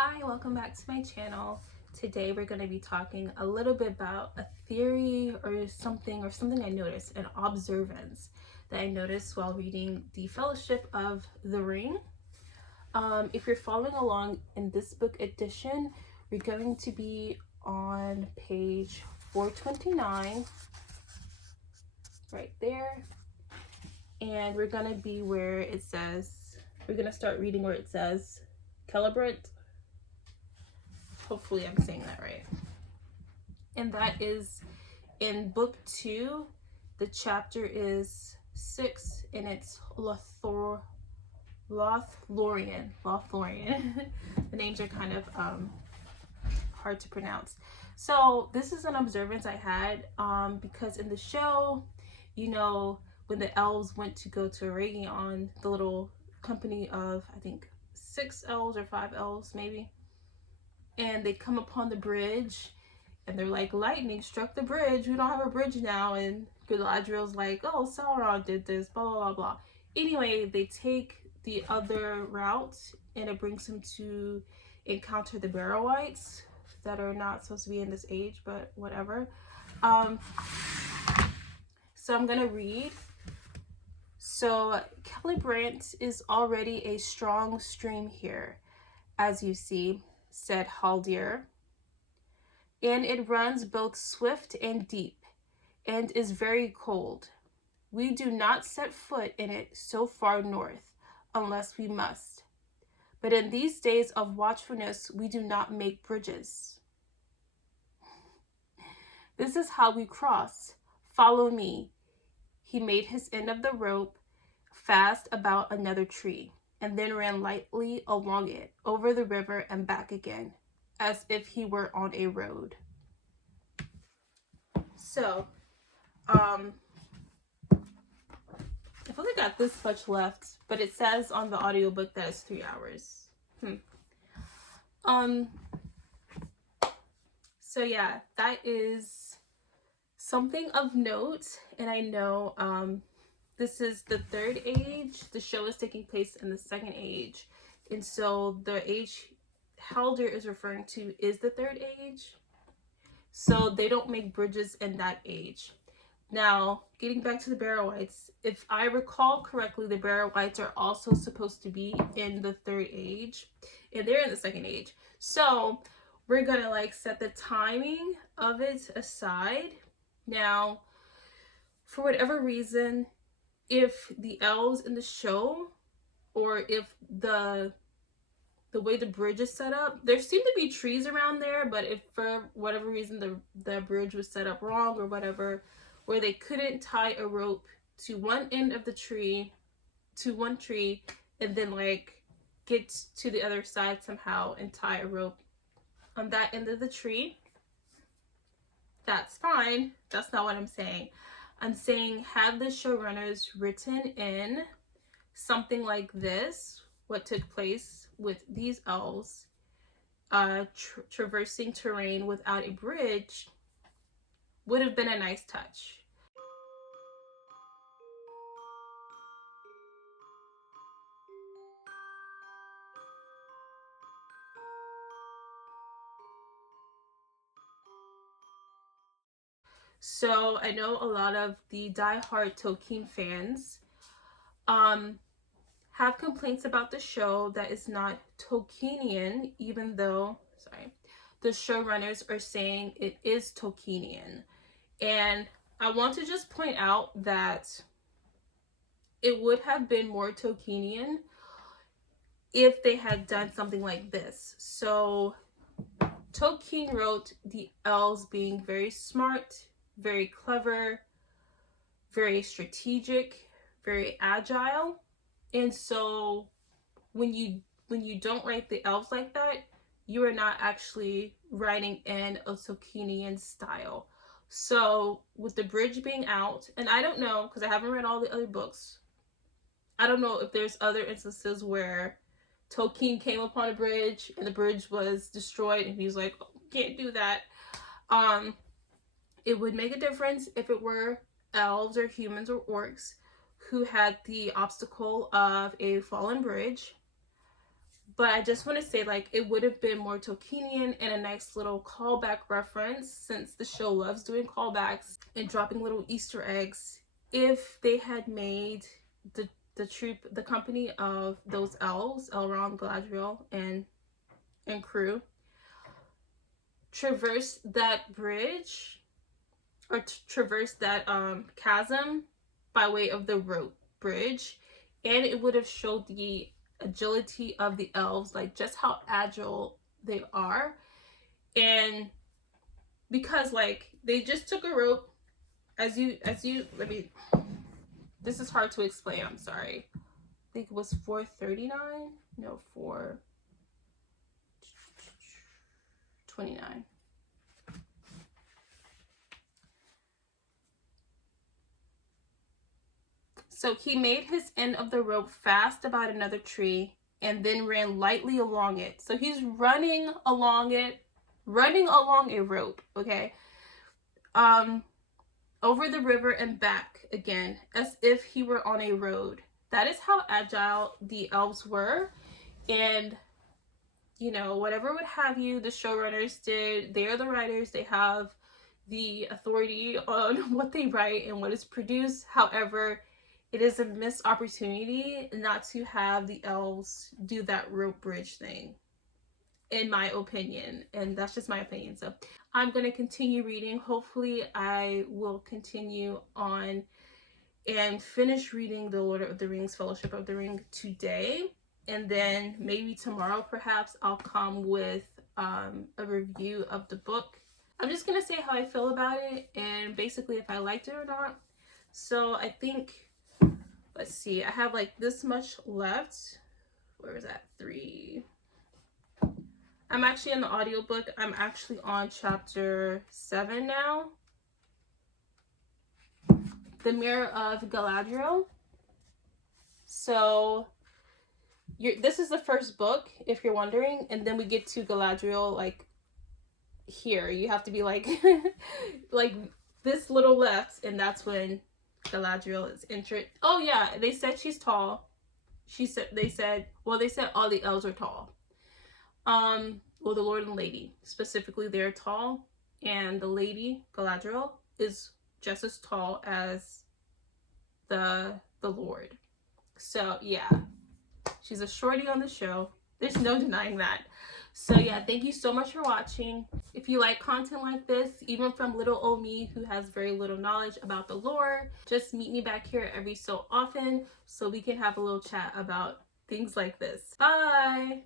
Hi, welcome back to my channel. Today we're going to be talking a little bit about a theory or something I noticed, an observance that I noticed while reading The Fellowship of the Ring. If you're following along in this book edition, we're going to be on page 429 right there, and we're going to be where it says, we're going to start reading where it says Celebrant. Hopefully I'm saying that right. And that is in book 2. The chapter is 6 and it's Lothlorien. The names are kind of hard to pronounce. So this is an observance I had because in the show, you know, when the elves went to go to Aragon, the little company of, I think, 6 elves or 5 elves maybe, and they come upon the bridge and they're like, lightning struck the bridge, we don't have a bridge now. And Galadriel's like, oh, Sauron did this, blah blah blah blah. Anyway, they take the other route and it brings them to encounter the Barrow-wights that are not supposed to be in this age, but whatever. So I'm gonna read. So Celebrant is already a strong stream here, as you see, said Haldir, and it runs both swift and deep, and is very cold. We do not set foot in it so far north, unless we must. But in these days of watchfulness, we do not make bridges. This is how we cross. Follow me. He made his end of the rope fast about another tree, and then ran lightly along it, over the river and back again, as if he were on a road. So, I've only got this much left, but it says on the audiobook that it's 3 hours. So yeah, that is something of note, and I know this is the third age. The show is taking place in the second age, and so the age Haldir is referring to is the third age. So they don't make bridges in that age. Now, getting back to the Barrow-wights, if I recall correctly, the Barrow-wights are also supposed to be in the third age, and they're in the second age. So we're gonna like set the timing of it aside. Now, for whatever reason, if the elves in the show, or if the way the bridge is set up, there seem to be trees around there, but if for whatever reason the bridge was set up wrong or whatever, where they couldn't tie a rope to one end of the tree, to one tree, and then like get to the other side somehow and tie a rope on that end of the tree, that's fine. That's not what I'm saying. I'm saying have the showrunners written in something like this, what took place with these elves traversing terrain without a bridge, would have been a nice touch. So I know a lot of the die-hard Tolkien fans have complaints about the show that is not Tolkienian, even though, the showrunners are saying it is Tolkienian. And I want to just point out that it would have been more Tolkienian if they had done something like this. So Tolkien wrote the elves being very smart, very clever, very strategic, very agile. And so when you don't write the elves like that, you are not actually writing in a Tolkienian style. So with the bridge being out, and I don't know, because I haven't read all the other books, I don't know if there's other instances where Tolkien came upon a bridge and the bridge was destroyed and he's like, oh, can't do that. It would make a difference if it were elves or humans or orcs who had the obstacle of a fallen bridge. But I just want to say, like, it would have been more Tolkienian and a nice little callback reference, since the show loves doing callbacks and dropping little Easter eggs, if they had made the company of those elves, Elrond, Galadriel, and crew, traverse that bridge, or traverse that chasm by way of the rope bridge, and it would have showed the agility of the elves, like just how agile they are. And because like they just took a rope, as you let me, this is hard to explain, I'm sorry. I think it was 439, no, 429. So he made his end of the rope fast about another tree and then ran lightly along it. So he's running along it, running along a rope, okay? Over the river and back again, as if he were on a road. That is how agile the elves were. And, you know, whatever would have you, the showrunners did. They are the writers. They have the authority on what they write and what is produced. However, it is a missed opportunity not to have the elves do that rope bridge thing, in my opinion. And that's just my opinion. So I'm going to continue reading. Hopefully I will continue on and finish reading The Lord of the Rings, Fellowship of the Ring today. And then maybe tomorrow perhaps I'll come with a review of the book. I'm just going to say how I feel about it and basically if I liked it or not. So I think, let's see, I have like this much left. Where is that? 3. I'm actually in the audiobook. I'm actually on chapter 7 now. The Mirror of Galadriel. So this is the first book, if you're wondering, and then we get to Galadriel like here. You have to be like like this little left, and that's when Galadriel is entered. Oh yeah, they said she's tall. They said all the elves are tall. Well, the Lord and Lady specifically, they're tall, and the lady Galadriel is just as tall as the Lord. So yeah, she's a shorty on the show. There's no denying that. So yeah, thank you so much for watching. If you like content like this, even from little old me who has very little knowledge about the lore, just meet me back here every so often so we can have a little chat about things like this. Bye!